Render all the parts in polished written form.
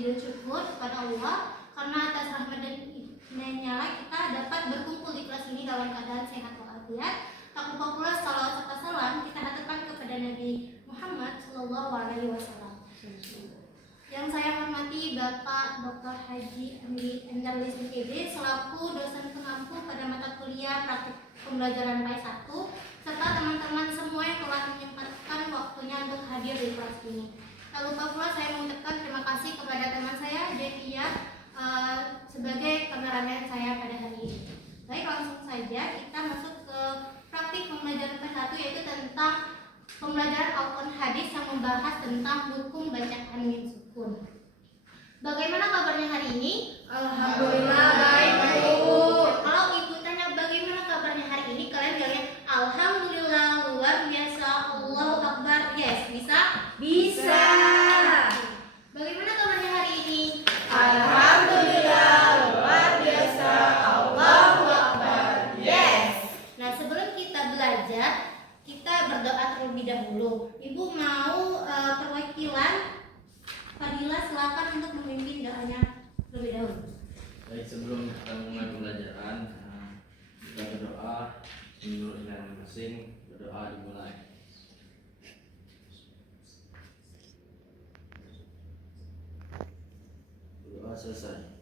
puji dan syukur kepada Allah karena atas rahmat dan hidayahnya kita dapat berkumpul di kelas ini dalam keadaan sehat walafiat. Tak lupa pula salawat serta salam kita haturkan kepada Nabi Muhammad Sallallahu Alaihi Wasallam. Yang saya hormati Bapak Dr. Haji Andi Endarlis MPD selaku dosen pengampu pada mata kuliah praktik pembelajaran PAI 1 serta teman-teman semua yang telah menyempatkan waktunya untuk hadir di kelas ini. Tak lupa pula saya mengucapkan terima kasih kepada teman saya Devia sebagai kameramen saya pada hari ini. Baik, langsung saja kita masuk ke praktik pembelajaran PAI 1 yaitu tentang pembelajaran Al-Quran Hadis yang membahas tentang hukum bacaan min sukun. Bagaimana kabarnya hari ini? Alhamdulillah baik, Bu. Kalau Ibu tanya bagaimana kabarnya hari ini, kalian jawabnya Alhamdulillah luar biasa, Allahu Akbar. Yes, bisa? Bisa. Bagaimana kabarnya hari ini? Alhamdulillah luar biasa, Allahu Akbar. Yes. Nah, sebelum kita belajar, kita berdoa terlebih dahulu. Ibu mau perwakilan Fadila, silakan untuk memimpin doanya terlebih dahulu. Baik, sebelum kita mulai pembelajaran, kita berdoa menurut masing-masing. Berdoa dimulai. Berdoa selesai.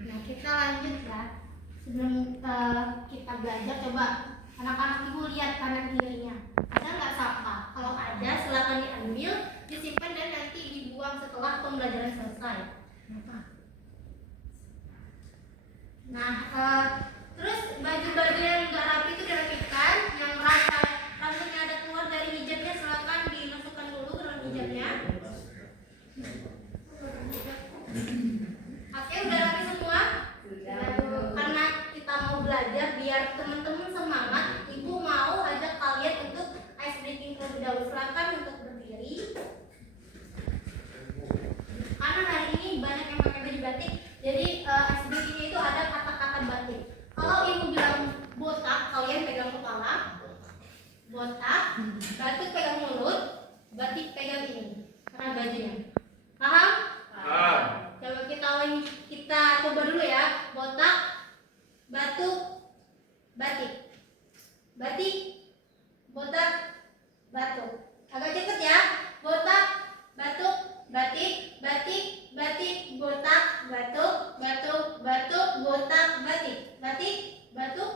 Nah, kita lanjut ya. Sebelum kita belajar, coba anak-anak ibu lihat kanan kirinya. Ada nggak sampah? Kalau ada, silakan diambil, disimpan dan nanti dibuang setelah pembelajaran selesai. Nah, terus baju-baju yang nggak rapi itu dirapikan. Yang rambutnya ada keluar dari hijabnya, silakan dimasukkan dulu ke dalam hijabnya. Oke, udah rapi semua? Karena kita mau belajar biar teman-teman semangat, Ibu mau ajak kalian untuk ice breaking terlebih dahulu. Silakan untuk berdiri. Karena hari ini banyak yang pakai baju batik, jadi ice breakingnya itu ada kata-kata batik. Kalau Ibu bilang botak, kalian pegang kepala. Botak, batik pegang mulut, batik pegang ini. Karena bajunya. Paham? Paham. Coba kita coba dulu ya. Botak, batuk, batik. Batik, botak, batuk. Agak cepet ya. Botak, batuk, batik, batik, batik, botak, batuk, batuk, batuk, botak, batik. Batik, batuk,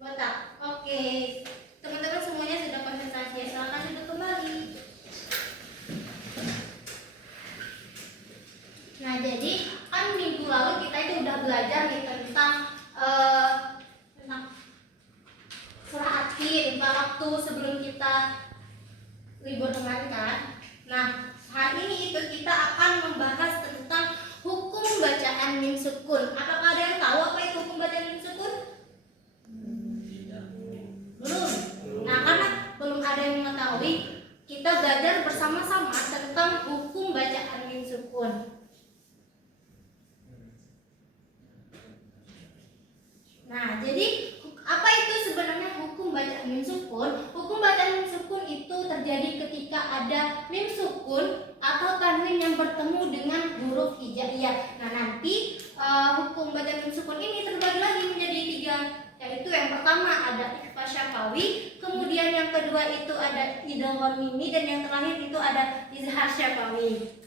botak. Oke. Teman-teman semuanya sudah konsentrasi ya. Silakan duduk kembali. Nah, jadi kan minggu lalu kita itu udah belajar nih tentang surah akhir, waktu sebelum kita libur kemarin kan. Nah, hari ini itu kita akan membahas tentang hukum bacaan min sukun. Apakah ada yang tahu apa itu hukum bacaan min sukun? Belum. Nah, karena belum ada yang mengetahui, kita belajar bersama-sama tentang hukum bacaan min sukun. Nah, jadi apa itu sebenarnya hukum bacaan mim sukun? Hukum bacaan mim sukun itu terjadi ketika ada mim sukun atau tanwin yang bertemu dengan huruf hijaiyah. Nah, nanti hukum bacaan mim sukun ini terbagi lagi menjadi 3, yaitu yang pertama ada ikhfa syafawi, kemudian yang kedua itu ada idgham mimi, dan yang terakhir itu ada izhar syafawi.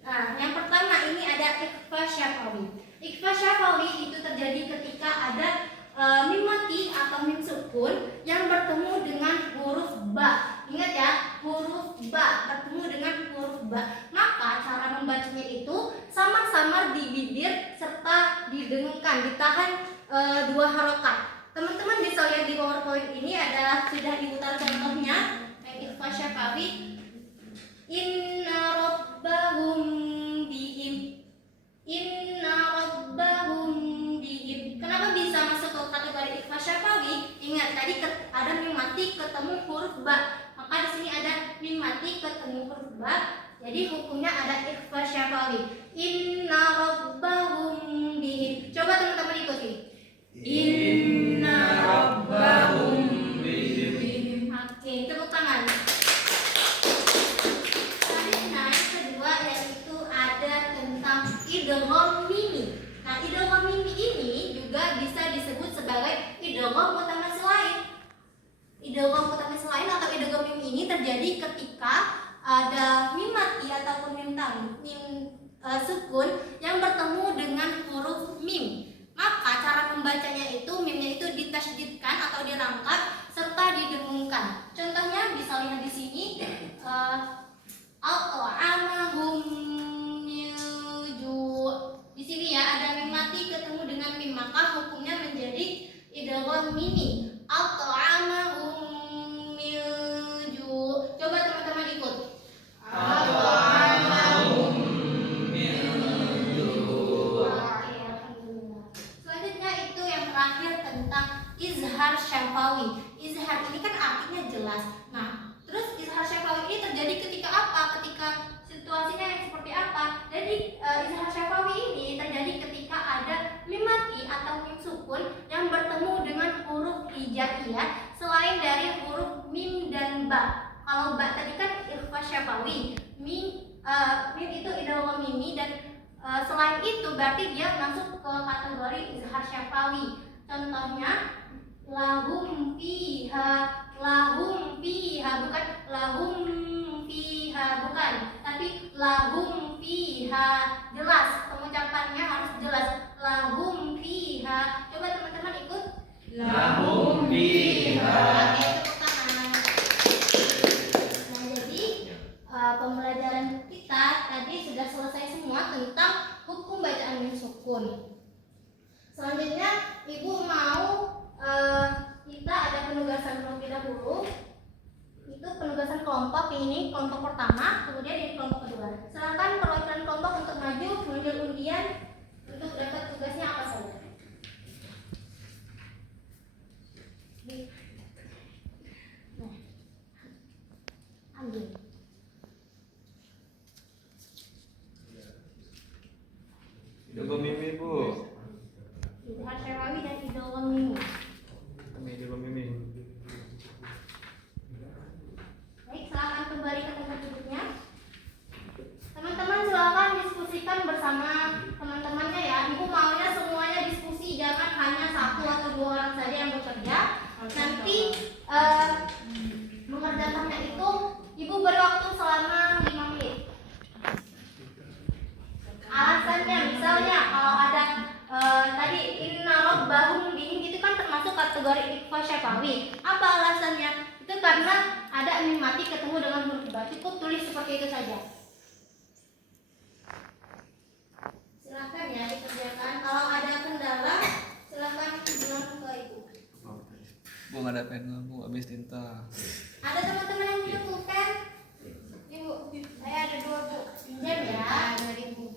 Nah, yang pertama ini ada ikhfa syafawi. Ikhfa syafawi itu terjadi ketika ada mim mati atau mim sukun yang bertemu dengan huruf ba. Ingat ya, huruf ba bertemu dengan huruf ba. Maka cara membacanya itu samar-samar di bibir serta didengungkan, ditahan 2 harokat. Teman-teman bisa lihat di PowerPoint ini ada sudah diputar contohnya. Ikhfa syafawi. Inna rabbahum bihim. Inna rabbahum bihim. Kenapa bisa masuk ke kategori ikhfa syafawi? Ingat tadi ada mim mati ketemu huruf ba. Maka di sini ada mim mati ketemu huruf ba. Jadi hukumnya ada ikhfa syafawi. Inna rabbahum bihim. Coba teman-teman ikuti. Inna rabbahum bihim. Oke, tepuk tangan. Selanjutnya syafawi. Mim itu idgham mimi dan selain itu berarti dia masuk ke kategori izhar syafawi. Contohnya lahum fiha bukan lahum fiha bukan, tapi lahum fiha. Jelas, pengucapannya harus jelas. Lahum fiha. Coba teman-teman ikut. Lahum fiha. Oke, tepuk tangan. Nah, jadi pembelajaran kita tadi sudah selesai semua tentang hukum bacaan mim sukun. Selanjutnya ibu mau kita ada penugasan terlebih dahulu. Itu penugasan kelompok, ini kelompok pertama, kemudian ini kelompok kedua. Silakan perwakilan kelompok untuk maju mengambil undian untuk dapat tugasnya apa saja. Nah, ambil. Idgham mimi, Bu. Izhar syafawi dan idgham mimi. Idgham mimi. Baik, silakan kembali ke tempat duduknya. Teman-teman silakan diskusikan bersama teman-temannya ya. Ibu maunya semuanya diskusi, jangan hanya satu atau dua orang saja yang bekerja. Nanti mengerjakannya itu ibu beri waktu selama 5 menit. Alasannya misalnya kalau ada tadi inna rabbahum bihim itu kan termasuk kategori ikhfa syafawi. Apa alasannya? Itu karena ada mim mati ketemu dengan huruf ba. Cukup tulis seperti itu saja. Silakan ya dikerjakan. Kalau ada kendala silakan bilang ke ibu. Bu nggak ada pena, Bu, habis tinta. Ada teman-teman yang punya pulpen? Ibu, saya ada 2 bu. Pinjam ya dari ibu.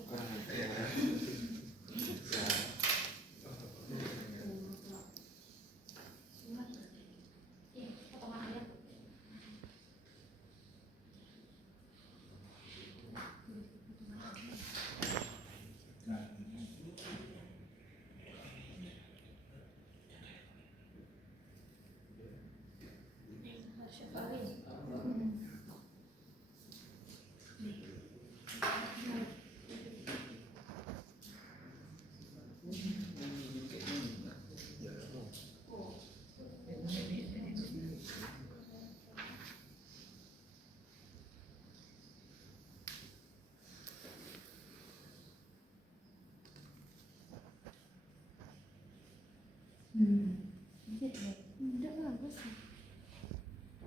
Enggak bagus.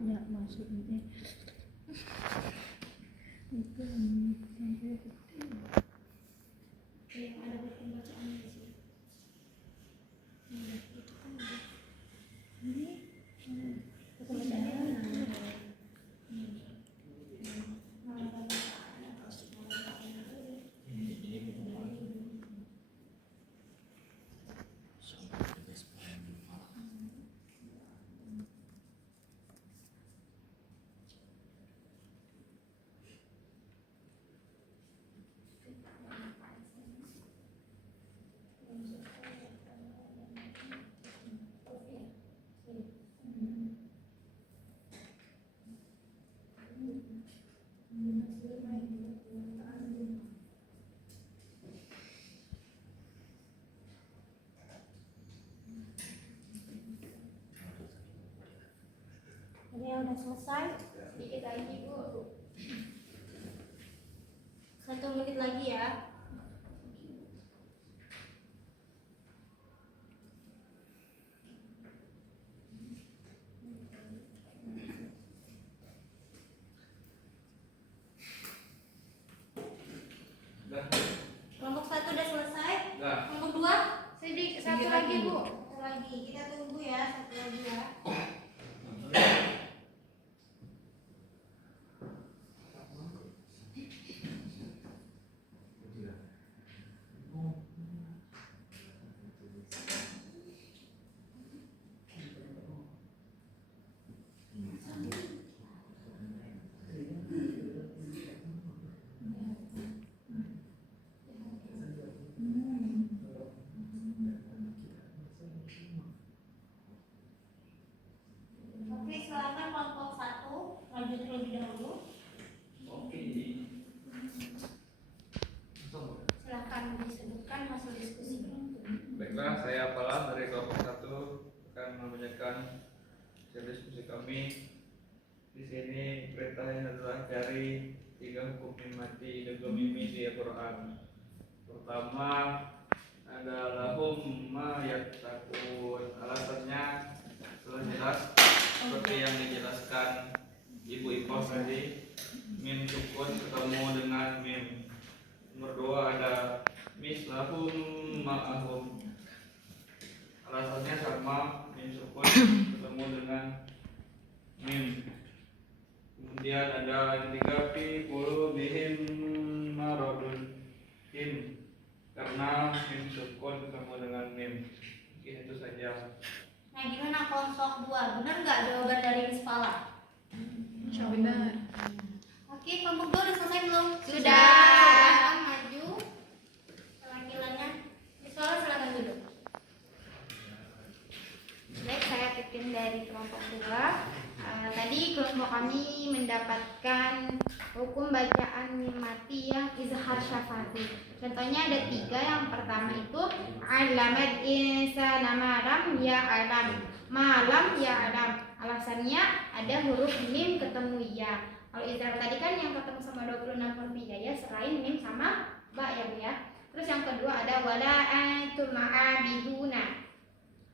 Ya maksudnya itu sampai Ada buku bacaan di sini. ini Buku bacaannya. Ini udah selesai. Sedikit lagi bu. 1 menit lagi ya. Kelompok 1 udah selesai. Kelompok 2 sedikit satu lagi bu. Satu lagi. Kita tunggu ya. Satu lagi ya. menyampaikan diskusi kami. Di sini perintahnya adalah cari 3 hukum mimati dan mimi di Al-Quran. Pertama ada lahum ma yattaqun. Alasannya telah jelas seperti yang dijelaskan Ibu Ipos tadi. Mim sukun ketemu dengan mim. Nomor 2 ada mislahum ma'ahum. Alasannya sama, mim sukun ketemu dengan mim. Kemudian ada yang 3 fi qulubihim maradun him, karena mim sukun ketemu dengan mim. Mungkin itu saja. Nah, gimana kelompok 2? Benar nggak jawaban dari Miss Pala? Benar. Oke, kelompok 2 udah selesai belum? Sudah. Silakan maju. Perwakilannya Miss Pala, silakan duduk. Baik, saya Titin dari kelompok 2. Tadi kelompok kami mendapatkan hukum bacaan mim mati yang izhar syafati. Contohnya ada 3. Yang pertama itu alamat insana malam ya alam. Malam ya alam. Alasannya ada huruf mim ketemu ya. Kalau izhar tadi kan yang ketemu sama 26 huruf hijaiyah selain mim sama ba ya Bu ya. Terus yang kedua ada wala antum ma'abiduna.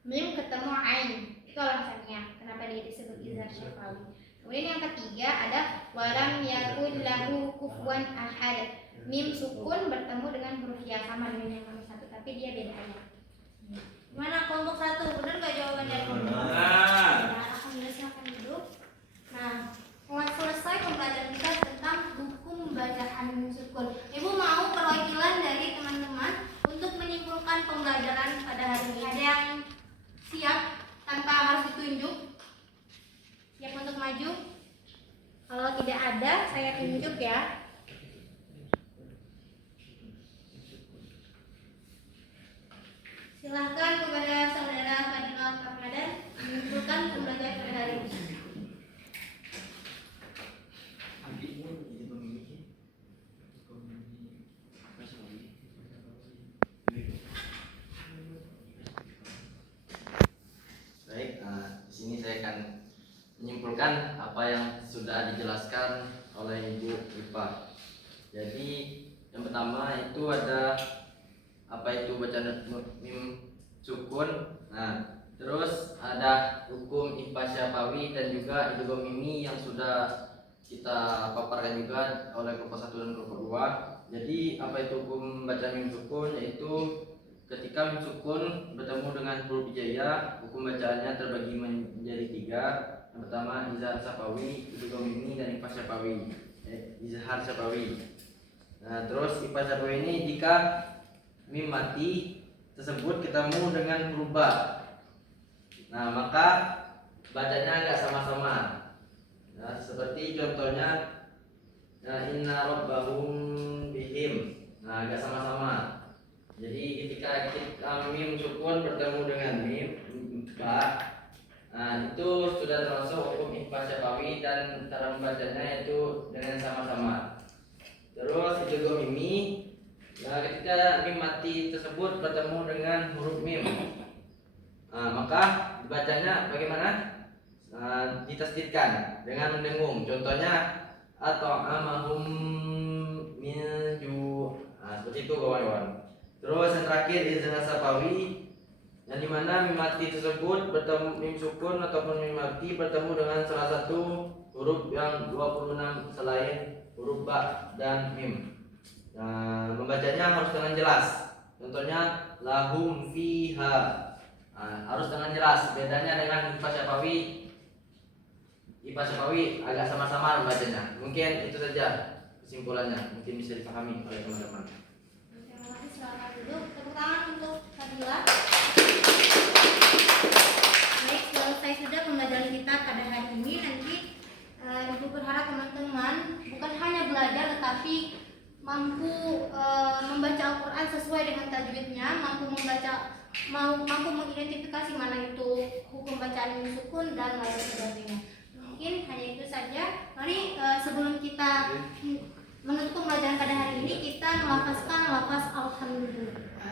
Mim ketemu ain, itu alasannya kenapa dia disebut izhar syafawi. Kemudian yang ketiga ada walam yakul lahu kufuwan ahad. Mim sukun bertemu dengan huruf ya, sama dengan yang nomor 1 tapi dia beda ayat. Gimana kelompok 1? Benar nggak jawaban dari kelompok 1? Benar. Nah, alhamdulillah, silakan duduk. Nah, mulai selesai pembelajaran kita tentang hukum bacaan mim sukun. Ibu mau perwakilan dari teman-teman untuk menyimpulkan pembelajaran pada hari ini. Ada yang siap tanpa harus ditunjuk? Siap untuk maju? Kalau tidak ada, saya tunjuk ya. Silahkan kepada saudara Fadilal Ramadan menyimpulkan pembelajaran pada hari ini. Baik, di sini saya akan menyimpulkan apa yang sudah dijelaskan oleh Ibu Ipa. Jadi yang pertama itu ada apa itu bacaan mim sukun. Nah, terus ada hukum ifa syafawi dan juga idgham mimi yang sudah kita paparkan juga oleh kelompok 1 dan kelompok 2. Jadi apa itu hukum bacaan mim sukun, yaitu ketika mim sukun bertemu dengan huruf hijaiyah, hukum bacaannya terbagi menjadi 3. Yang pertama izhar syafawi, idgham mimi dan ifa syafawi. Izhar syafawi. Nah, terus ifa syafawi ini jika mim mati tersebut ketemu dengan huruf ba. Nah, maka bacanya enggak sama-sama. Nah, seperti contohnya inna rabbahum bihim. Nah, enggak sama-sama. Jadi ketika mim sukun bertemu dengan mim ba, nah itu sudah termasuk hukum ikhfa syafawi dan cara membacanya yaitu dengan sama-sama. Terus idgham mimi, nah ketika mim mati tersebut bertemu dengan huruf mim, nah, maka dibacanya bagaimana? Ditasdidkan dengan mendengung. Contohnya atau amahum min ju. Nah, seperti itu kawan-kawan. Terus yang terakhir izhar syafawi, yang dimana mim mati tersebut bertemu mim sukun ataupun mim mati bertemu dengan salah satu huruf yang 26 selain huruf ba dan mim. Nah, membacanya harus dengan jelas. Contohnya lahum fiha. Nah, harus dengan jelas. Bedanya dengan ifa syafawi. Ifa syafawi agak sama-sama membacanya. Mungkin itu saja kesimpulannya. Mungkin bisa dipahami oleh teman-teman. Terima kasih, selamat duduk. Tepuk tangan untuk Fadila. Baik, selesai sudah pembelajaran kita pada hari ini. Nanti Ibu berharap teman-teman bukan hanya belajar tetapi mampu membaca Al-Quran sesuai dengan tajwidnya, mampu mengidentifikasi mana itu hukum bacaan mim sukun dan lain sebagainya. Mungkin hanya itu saja. Mari sebelum kita menutup pembelajaran pada hari ini, kita melafazkan lafaz alhamdulillah.